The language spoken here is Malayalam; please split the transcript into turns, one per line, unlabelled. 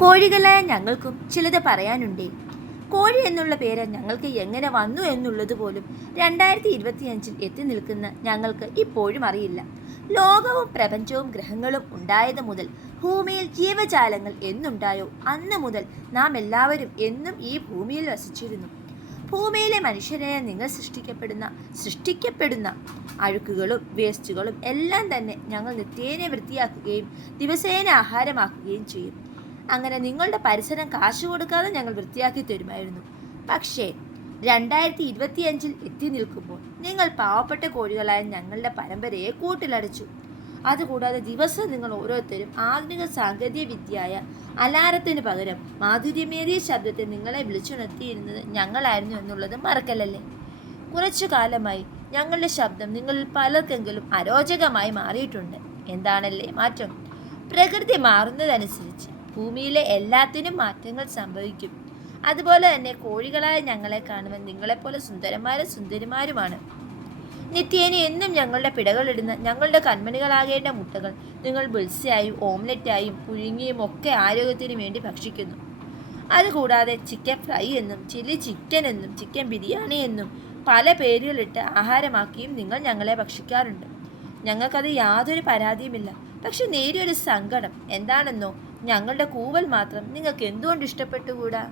കോഴികളായ ഞങ്ങൾക്കും ചിലത് പറയാനുണ്ട്. കോഴി എന്നുള്ള പേര് ഞങ്ങൾക്ക് എങ്ങനെ വന്നു എന്നുള്ളത് പോലും രണ്ടായിരത്തി ഇരുപത്തിയഞ്ചിൽ എത്തി നിൽക്കുന്ന ഞങ്ങൾക്ക് ഇപ്പോഴും അറിയില്ല. ലോകവും പ്രപഞ്ചവും ഗ്രഹങ്ങളും ഉണ്ടായത് മുതൽ ഭൂമിയിൽ ജീവജാലങ്ങൾ എന്നുണ്ടായോ അന്ന് മുതൽ നാം എല്ലാവരും എന്നും ഈ ഭൂമിയിൽ വസിച്ചിരുന്നു. ഭൂമിയിലെ മനുഷ്യരായ നിങ്ങൾ സൃഷ്ടിക്കപ്പെടുന്ന സൃഷ്ടിക്കപ്പെടുന്ന അഴുക്കുകളും വേസ്റ്റുകളും എല്ലാം തന്നെ ഞങ്ങൾ നിത്യേന വൃത്തിയാക്കുകയും ദിവസേന ആഹാരമാക്കുകയും ചെയ്യും. അങ്ങനെ നിങ്ങളുടെ പരിസരം കാശ് കൊടുക്കാതെ ഞങ്ങൾ വൃത്തിയാക്കി തരുമായിരുന്നു. പക്ഷേ രണ്ടായിരത്തി ഇരുപത്തിയഞ്ചിൽ എത്തി നിൽക്കുമ്പോൾ നിങ്ങൾ പാവപ്പെട്ട കോഴികളായ ഞങ്ങളുടെ പരമ്പരയെ കൂട്ടിലടച്ചു. അതുകൂടാതെ ദിവസം നിങ്ങൾ ഓരോരുത്തരും ആധുനിക സാങ്കേതിക വിദ്യയായ അലാരത്തിന് പകരം മാധുര്യമേറിയ ശബ്ദത്തെ നിങ്ങളെ വിളിച്ചുണർത്തിയിരുന്നത് ഞങ്ങളായിരുന്നു എന്നുള്ളത് മറക്കലല്ലേ? കുറച്ചു കാലമായി ഞങ്ങളുടെ ശബ്ദം നിങ്ങളിൽ പലർക്കെങ്കിലും അരോചകമായി മാറിയിട്ടുണ്ട്. എന്താണല്ലേ മാറ്റം? പ്രകൃതി മാറുന്നതനുസരിച്ച് ഭൂമിയിലെ എല്ലാത്തിനും മാറ്റങ്ങൾ സംഭവിക്കും. അതുപോലെ തന്നെ കോഴികളായ ഞങ്ങളെ കാണുമ്പോൾ നിങ്ങളെപ്പോലെ സുന്ദരന്മാരും സുന്ദരിമാരുമാണ്. നിത്യേന എന്നും ഞങ്ങളുടെ പിടകളിടുന്ന ഞങ്ങളുടെ കൺമണികളാകേണ്ട മുട്ടകൾ നിങ്ങൾ ബുൾസയായും ഓംലെറ്റായും പുഴുങ്ങിയും ഒക്കെ ആരോഗ്യത്തിന് വേണ്ടി ഭക്ഷിക്കുന്നു. അതുകൂടാതെ ചിക്കൻ ഫ്രൈ എന്നും ചില്ലി ചിക്കൻ എന്നും ചിക്കൻ ബിരിയാണി എന്നും പല പേരുകളിട്ട് ആഹാരമാക്കിയും നിങ്ങൾ ഞങ്ങളെ ഭക്ഷിക്കാറുണ്ട്. ഞങ്ങൾക്കത് യാതൊരു പരാതിയുമില്ല. പക്ഷെ നേരിയൊരു സങ്കടം എന്താണെന്നോ ഞങ്ങളുടെ കൂവൽ മാത്രം നിങ്ങൾക്ക് എന്തുകൊണ്ട് ഇഷ്ടപ്പെട്ടുകൂടാ?